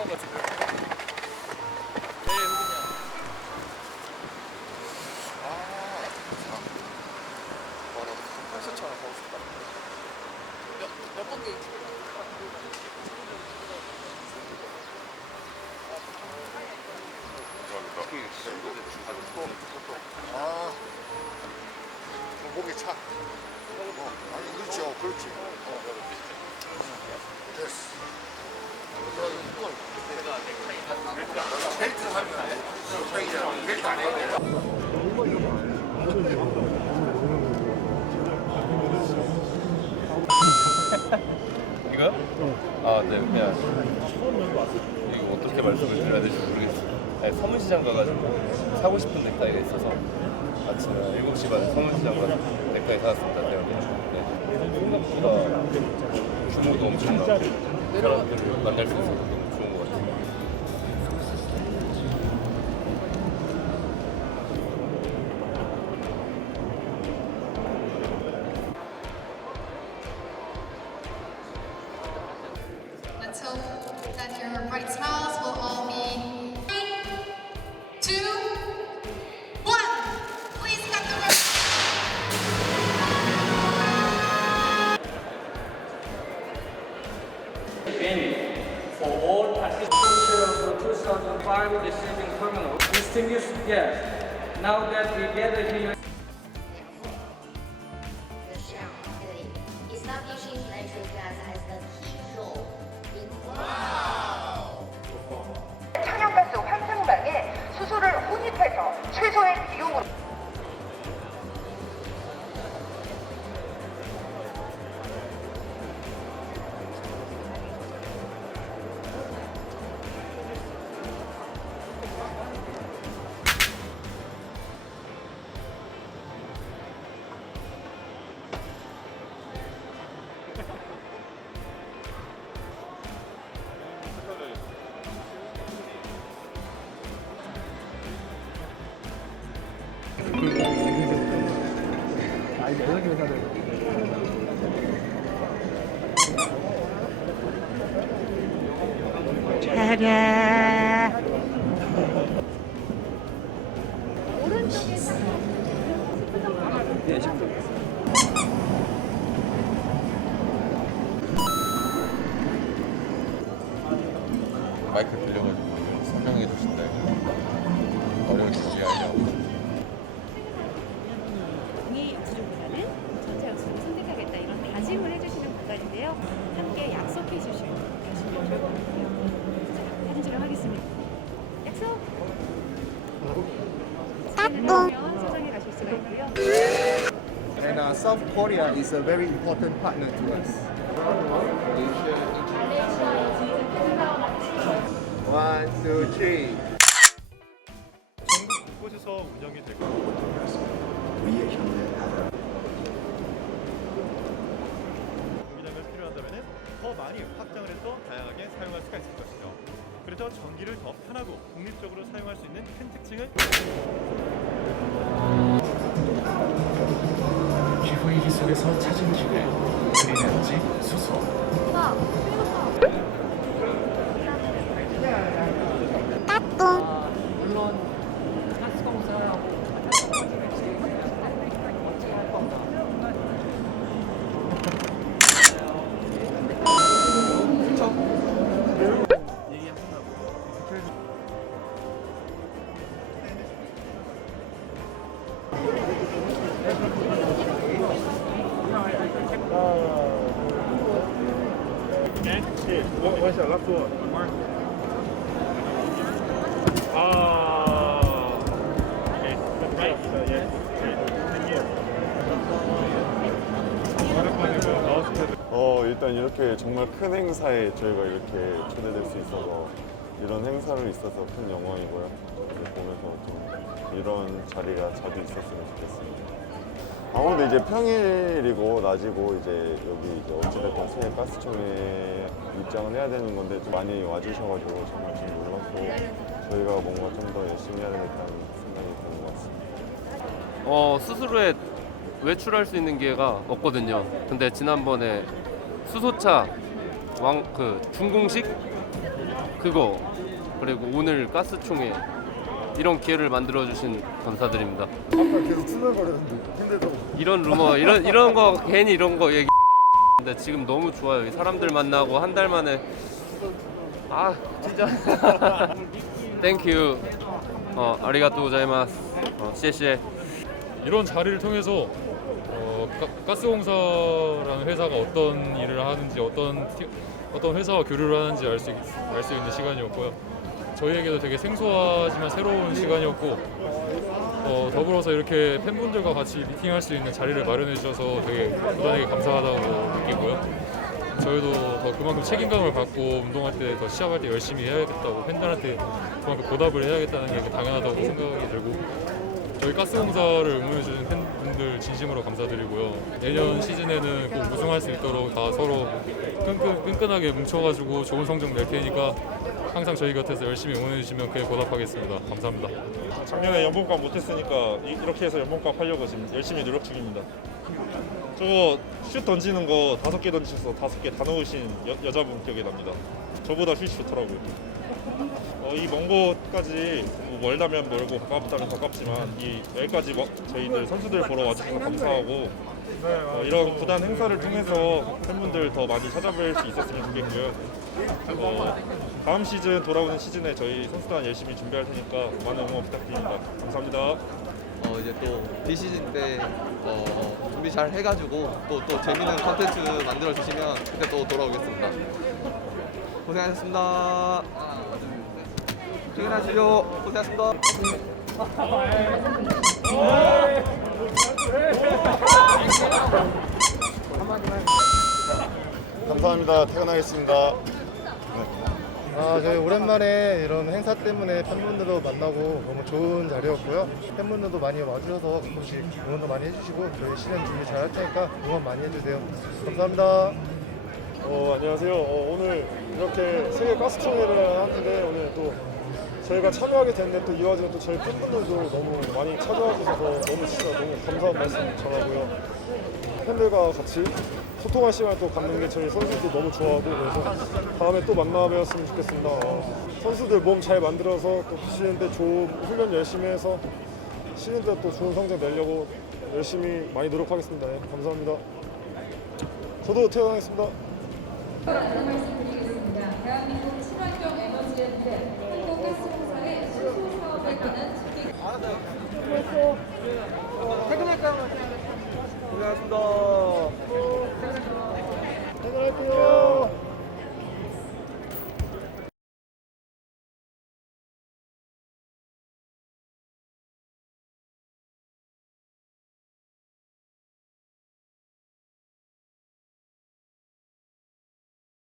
가까운 것 같은데. 제일 흑인이야. 아, 참. 와, 나 콘서트처럼 가고 싶다. 몇, 몇 번째 아, 목이 차. 어, 아니, 그렇죠. 그렇지. 어. 됐어. 이거요? 아, 네, 그냥 이거 어떻게 말씀을 드려야 될지 모르겠어요. 아니, 서문시장 가가지고 사고 싶은 넥타이가 있어서 아침에 7시 반에 서문시장 가서 넥타이 사왔습니다. 대형에. 네. 생각보다 규모도 엄청 나고 사람들을 만날 수 있어 2005 receiving terminal. Distinguished guests, now that we gather here 마이크 들려가지고 설명해 주신다. 어려우시지 알 South Korea is a very important partner to us. One, two, three. 그래서 전기를 더 편하고 독립적으로 사용할 수 있는 큰 특징을 속에서 찾은 기회 그린에너지? 수소. 가스공사하고 어 일단 이렇게 정말 큰 행사에 저희가 이렇게 초대될 수 있어서 이런 행사를 있어서 큰 영광이고요. 보면서 좀 이런 자리가 자주 있었으면 좋겠습니다. 아무래도 이제 평일이고 낮이고 이제 여기 이제 어찌됐건 세계 가스청에 입장을 해야 되는 건데 좀 많이 와주셔가지고 정말 좀 놀랐고 저희가 뭔가 좀 더 열심히 해야 되겠다는 생각이 드는 것 같습니다. 어 스스로에 외출할 수 있는 기회가 없거든요. 근데 지난번에 수소차 왕 그 준공식 그거 그리고 오늘 가스총회 이런 기회를 만들어 주신 감사드립니다. 계속 출발거렸는데 힘들다고. 이런 루머 이런 이런 거 괜히 이런 거 얘기 근데 지금 너무 좋아요. 이 사람들 만나고 한 달 만에 아 진짜 땡큐 어 아리가또 고자이마스 어 씨에 이런 자리를 통해서 어, 가, 스공사라는 회사가 어떤 일을 하는지 어떤 티- 어떤 회사와 교류를 하는지 알수알수 있는 시간이었고요. 저희에게도 되게 생소하지만 새로운 시간이었고 어, 더불어서 이렇게 팬분들과 같이 미팅할 수 있는 자리를 마련해 주셔서 되게 부단하게 감사하다고 느끼고요. 저희도 더 그만큼 책임감을 갖고 운동할 때 더 시합할 때 열심히 해야겠다고 팬들한테 그만큼 보답을 해야겠다는 게 당연하다고 생각이 들고 저희 가스공사를 응원해주신 팬분들 진심으로 감사드리고요. 내년 시즌에는 꼭 우승할 수 있도록 다 서로 끈끈, 끈끈하게 뭉쳐가지고 좋은 성적 낼 테니까 항상 저희 곁에서 열심히 응원해주시면 그에 보답하겠습니다. 감사합니다. 작년에 연봉값 못했으니까 이- 이렇게 해서 연봉값 하려고 지금 열심히 노력 중입니다. 저거 슛 던지는 거 다섯 개 던지셔서 다섯 개 다 넣으신 여, 여자분 기억이 납니다. 저보다 슛이 좋더라고요. 어, 이먼 곳까지 뭐 멀다면 멀고 가깝다면 가깝지만 이 여기까지 와- 저희들 선수들 보러 와주셔서 감사하고 어, 이런 구단 행사를 통해서 팬분들 더 많이 찾아뵐 수 있었으면 좋겠고요. 어, 다음 시즌 돌아오는 시즌에 저희 선수단 열심히 준비할 테니까 많은 응원 부탁드립니다. 감사합니다. 어 이제 또 비시즌 때 어, 준비 잘 해가지고 또 또 재밌는 컨텐츠 만들어 주시면 그때 또 돌아오겠습니다. 고생하셨습니다. 하나, 둘, 셋. 퇴근하시죠. 고생하셨습니다. 감사합니다. 퇴근하겠습니다. 아, 저희 오랜만에 이런 행사 때문에 팬분들도 만나고 너무 좋은 자리였고요. 팬분들도 많이 와주셔서 가끔씩 응원도 많이 해주시고 저희 실행 준비 잘 할 테니까 응원 많이 해주세요. 감사합니다. 어, 안녕하세요. 어, 오늘 이렇게 세계 가스총회를 하는데 오늘 또 저희가 참여하게 됐는데 또 이와중에 또 저희 팬분들도 너무 많이 찾아와 주셔서 너무 진짜 너무 감사한 말씀 전하고요. 팬들과 같이 소통할 시간을 또 갖는 게 저희 선수도 너무 좋아하고 그래서 다음에 또 만나뵈었으면 좋겠습니다. 선수들 몸 잘 만들어서 또 쉬는데 좋은 훈련 열심히 해서 시즌 때 또 좋은 성적 내려고 열심히 많이 노력하겠습니다. 예, 감사합니다. 저도 퇴원하겠습니다. 안내 말씀드리겠습니다. 대한민국 친환경 에너지 엔드 한국가스공사의 수소 사업에 관한 소식. 퇴근할까? 고생하셨습니다. 주여